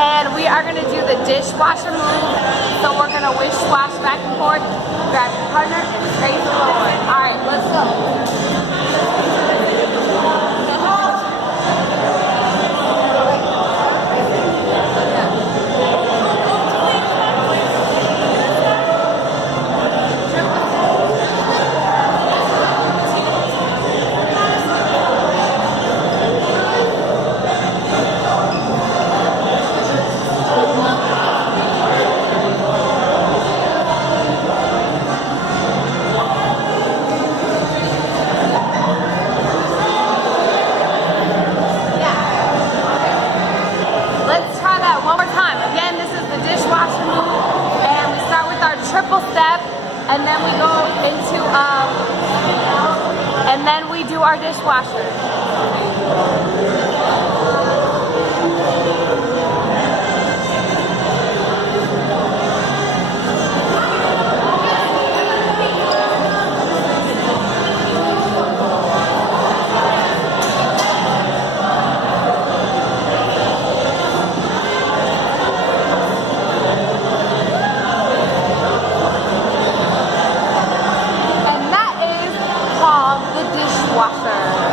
And we are gonna do the dishwasher move. So we're gonna wish wash back and forth, grab your partner, and praise the Lord. All right, let's go. Let's try that one more time. Again, this is the dishwasher move, and we start with our triple step, and then we go into, and then we do our dishwasher. And that is called the dishwasher.